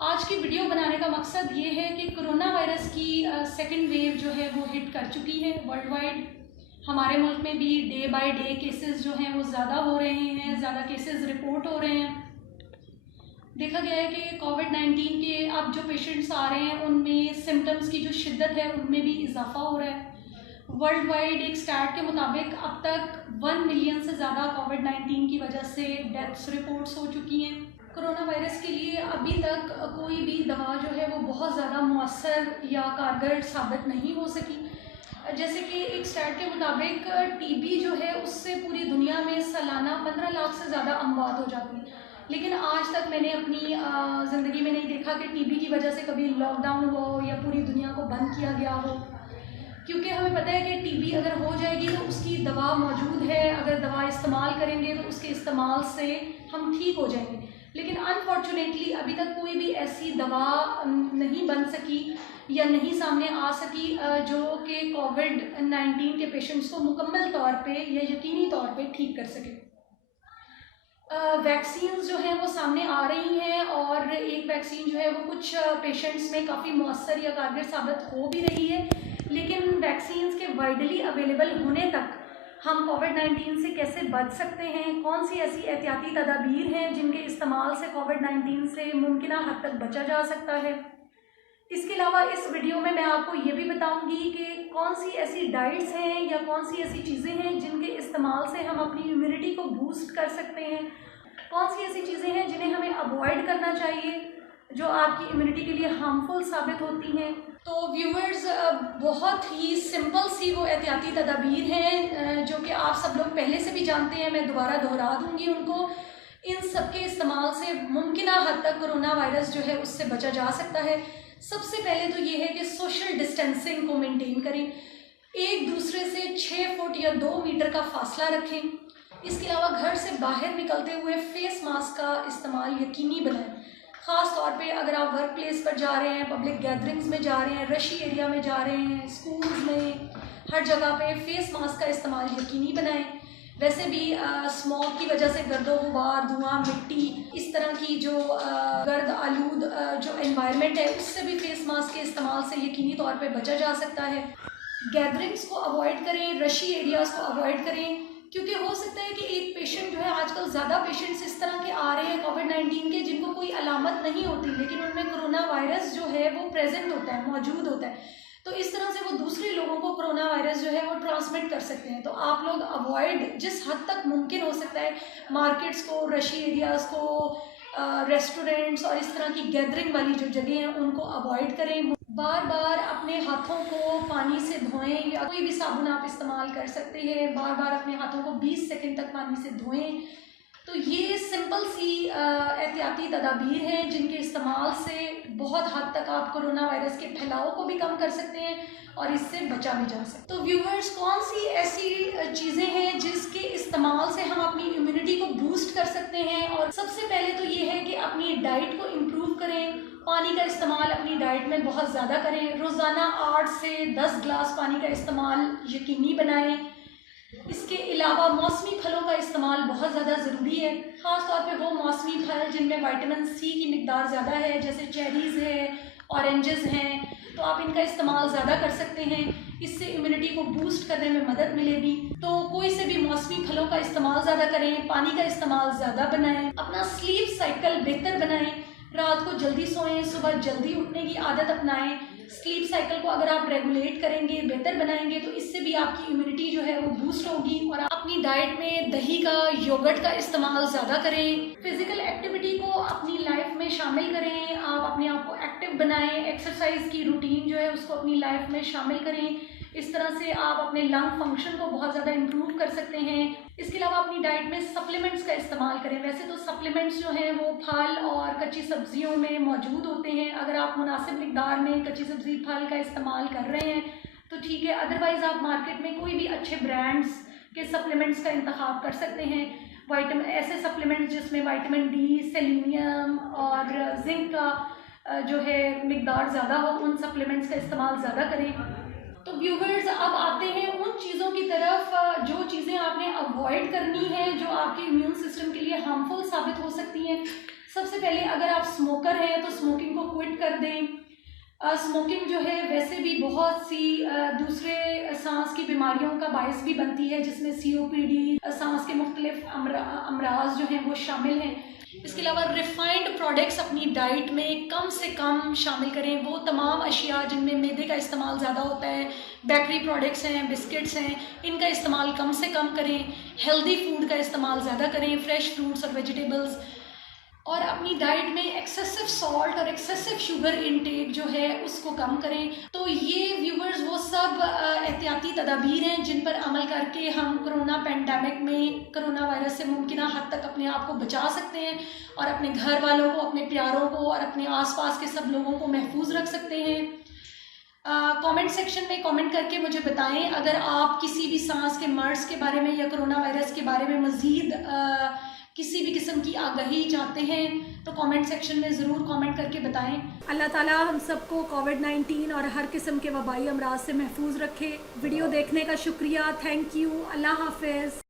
आज की वीडियो बनाने का मकसद ये है कि कोरोना वायरस की सेकेंड वेव जो है वो हिट कर चुकी है वर्ल्ड वाइड। हमारे मुल्क में भी डे बाय डे केसेस जो हैं वो ज़्यादा हो रहे हैं, ज़्यादा केसेस रिपोर्ट हो रहे हैं। देखा गया है कि कोविड-19 के अब जो पेशेंट्स आ रहे हैं उनमें सिम्टम्स की जो शिद्दत है उनमें भी इजाफा हो रहा है। वर्ल्ड वाइड एक स्टैट के मुताबिक अब तक 1 मिलियन से ज़्यादा कोविड-19 की वजह से डेथ्स रिपोर्ट्स हो चुकी हैं। कोरोना वायरस के लिए अभी तक कोई भी दवा जो है वो बहुत ज़्यादा मुअस्सर या कारगर साबित नहीं हो सकी। जैसे कि एक स्टैट के मुताबिक टीबी जो है उससे पूरी दुनिया में सालाना 15 लाख से ज़्यादा अमवात हो जाती हैं, लेकिन आज तक मैंने अपनी ज़िंदगी में नहीं देखा कि टीबी की वजह से कभी लॉकडाउन हुआ हो या पूरी दुनिया को बंद किया गया हो। क्योंकि हमें पता है कि टीबी अगर हो जाएगी तो उसकी दवा मौजूद है, अगर दवा इस्तेमाल करेंगे तो उसके इस्तेमाल से हम ठीक हो जाएंगे। लेकिन अनफॉर्चुनेटली अभी तक कोई भी ऐसी दवा नहीं बन सकी या नहीं सामने आ सकी जो कि कोविड-19 के पेशेंट्स को मुकम्मल तौर पे या यकीनी तौर पे ठीक कर सके। वैक्सीन्स जो हैं वो सामने आ रही हैं और एक वैक्सीन जो है वो कुछ पेशेंट्स में काफ़ी मुअस्सर या कारगर साबित हो भी रही है, लेकिन वैक्सीन्स के वाइडली अवेलेबल होने तक हम कोविड-19 से कैसे बच सकते हैं, कौन सी ऐसी एहतियाती तदाबीर हैं जिनके इस्तेमाल से कोविड-19 से मुमकिन हद तक बचा जा सकता है। इसके अलावा इस वीडियो में मैं आपको ये भी बताऊंगी कि कौन सी ऐसी डाइट्स हैं या कौन सी ऐसी चीज़ें हैं जिनके इस्तेमाल से हम अपनी इम्यूनिटी को बूस्ट कर सकते हैं, कौन सी ऐसी चीज़ें हैं जिन्हें हमें अवॉइड करना चाहिए जो आपकी इम्यूनिटी के लिए हार्मफुल साबित होती हैं। तो व्यूअर्स, बहुत ही सिंपल सी वो एहतियाती तदाबीर हैं जो कि आप सब लोग पहले से भी जानते हैं, मैं दोबारा दोहरा दूंगी उनको। इन सब के इस्तेमाल से मुमकिन हद तक कोरोना वायरस जो है उससे बचा जा सकता है। सबसे पहले तो ये है कि सोशल डिस्टेंसिंग को मेंटेन करें, एक दूसरे से 6 फुट या 2 मीटर का फासला रखें। इसके अलावा घर से बाहर निकलते हुए फेस मास्क का इस्तेमाल यकीनी बनाएं। ख़ास तौर पे अगर आप वर्क प्लेस पर जा रहे हैं, पब्लिक गैदरिंग्स में जा रहे हैं, रशी एरिया में जा रहे हैं, स्कूल्स में, हर जगह पे फेस मास्क का इस्तेमाल यकीनी बनाएं। वैसे भी स्मॉग की वजह से गर्दो गुबार, धुआं, मिट्टी, इस तरह की जो गर्द आलूद जो एनवायरनमेंट है उससे भी फेस मास्क के इस्तेमाल से यकीनी तौर पे बचा जा सकता है। गैदरिंग्स को अवॉइड करें, रशी एरियाज़ को अवॉइड करें, क्योंकि हो सकता है कि एक पेशेंट जो है, आजकल ज़्यादा पेशेंट्स इस तरह के आ रहे हैं कोविड-19 के जिनको कोई अलामत नहीं होती, लेकिन उनमें कोरोना वायरस जो है वो प्रेजेंट होता है, मौजूद होता है। तो इस तरह से वो दूसरे लोगों को कोरोना वायरस जो है वो ट्रांसमिट कर सकते हैं। तो आप लोग अवॉइड जिस हद तक मुमकिन हो सकता है मार्केट्स को, रशी एरियाज़ को, रेस्टोरेंट्स और इस तरह की गैदरिंग वाली जो जगह हैं उनको अवॉइड करें। बार बार अपने हाथों को पानी से धोएं या कोई भी साबुन आप इस्तेमाल कर सकते हैं। बार बार अपने हाथों को 20 सेकंड तक पानी से धोएं। तो ये सिंपल सी एहतियाती तदाबीर हैं जिनके इस्तेमाल से बहुत हद तक आप कोरोना वायरस के फैलाव को भी कम कर सकते हैं और इससे बचा भी जा सकता है। तो व्यूअर्स, कौन सी ऐसी चीज़ें हैं जिसके इस्तेमाल से हम अपनी इम्यूनिटी को बूस्ट कर सकते हैं? और सबसे पहले तो ये है कि अपनी डाइट को इम्प्रूव करें। पानी का इस्तेमाल अपनी डाइट में बहुत ज़्यादा करें। रोज़ाना 8 से 10 ग्लास पानी का इस्तेमाल यकीनी बनाएं। इसके अलावा मौसमी फलों का इस्तेमाल बहुत ज़्यादा ज़रूरी है, ख़ास तौर पे वो मौसमी फल जिनमें विटामिन सी की मिकदार ज़्यादा है, जैसे चेरीज़ है, ऑरेंजेस हैं, तो आप इनका इस्तेमाल ज़्यादा कर सकते हैं। इससे इम्यूनिटी को बूस्ट करने में मदद मिलेगी। तो कोई से भी मौसमी फलों का इस्तेमाल ज़्यादा करें, पानी का इस्तेमाल ज़्यादा बनाएं, अपना स्लीप साइकिल बेहतर बनाएं, रात को जल्दी सोएं, सुबह जल्दी उठने की आदत अपनाएं। स्लीप साइकिल को अगर आप रेगुलेट करेंगे, बेहतर बनाएंगे, तो इससे भी आपकी इम्यूनिटी जो है वो बूस्ट होगी। और आप अपनी डाइट में दही का, योगर्ट का इस्तेमाल ज़्यादा करें। फिजिकल एक्टिविटी को अपनी लाइफ में शामिल करें, आप अपने आप को एक्टिव बनाएं। एक्सरसाइज की रूटीन जो है उसको अपनी लाइफ में शामिल करें। इस तरह से आप अपने लंग फंक्शन को बहुत ज़्यादा इम्प्रूव कर सकते हैं। इसके अलावा अपनी डाइट में सप्लीमेंट्स का इस्तेमाल करें। वैसे तो सप्लीमेंट्स जो हैं वो फल और कच्ची सब्जियों में मौजूद होते हैं। अगर आप मुनासिब मिकदार में कच्ची सब्जी, फल का इस्तेमाल कर रहे हैं तो ठीक है, अदरवाइज़ आप मार्केट में कोई भी अच्छे ब्रांड्स के सप्लीमेंट्स का इंतखाब कर सकते हैं। ऐसे सप्लीमेंट्स जिसमें विटामिन डी, सेलेनियम और जिंक का जो है मिकदार ज़्यादा हो, उन सप्लीमेंट्स का इस्तेमाल ज़्यादा करें। तो व्यूवर्स, अब आते हैं उन चीज़ों की तरफ जो चीज़ें आपने अवॉइड करनी है, जो आपके इम्यून सिस्टम के लिए हार्मफुल साबित हो सकती हैं। सबसे पहले अगर आप स्मोकर हैं तो स्मोकिंग को क्विट कर दें। स्मोकिंग जो है वैसे भी बहुत सी दूसरे सांस की बीमारियों का बायस भी बनती है, जिसमें COPD, सांस के मुख्तलिफ अमराज जो हैं वो शामिल हैं। इसके अलावा रिफाइंड प्रोडक्ट्स अपनी डाइट में कम से कम शामिल करें। वो तमाम अशिया जिनमें मैदे का इस्तेमाल ज़्यादा होता है, बेकरी प्रोडक्ट्स हैं, बिस्किट्स हैं, इनका इस्तेमाल कम से कम करें। हेल्दी फूड का इस्तेमाल ज़्यादा करें, फ्रेश फ्रूट्स और वेजिटेबल्स। और अपनी डाइट में एक्सेसिव सॉल्ट और एक्सेसिव शुगर इनटेक जो है उसको कम करें। तो ये व्यूवर्स वो सब एहतियाती तदाबीर हैं जिन पर अमल करके हम कोरोना पेंडेमिक में कोरोना वायरस से मुमकिन हद तक अपने आप को बचा सकते हैं और अपने घर वालों को, अपने प्यारों को और अपने आसपास के सब लोगों को महफूज रख सकते हैं। कमेंट सेक्शन में कमेंट करके मुझे बताएं अगर आप किसी भी सांस के मर्ज के बारे में या कोरोना वायरस के बारे में मज़ीद किसी भी किस्म की आगाही चाहते हैं तो कमेंट सेक्शन में ज़रूर कमेंट करके बताएं। अल्लाह ताला हम सबको कोविड-19 और हर किस्म के वबाई अमराज से महफूज रखे। वीडियो देखने का शुक्रिया, थैंक यू, अल्लाह हाफिज़।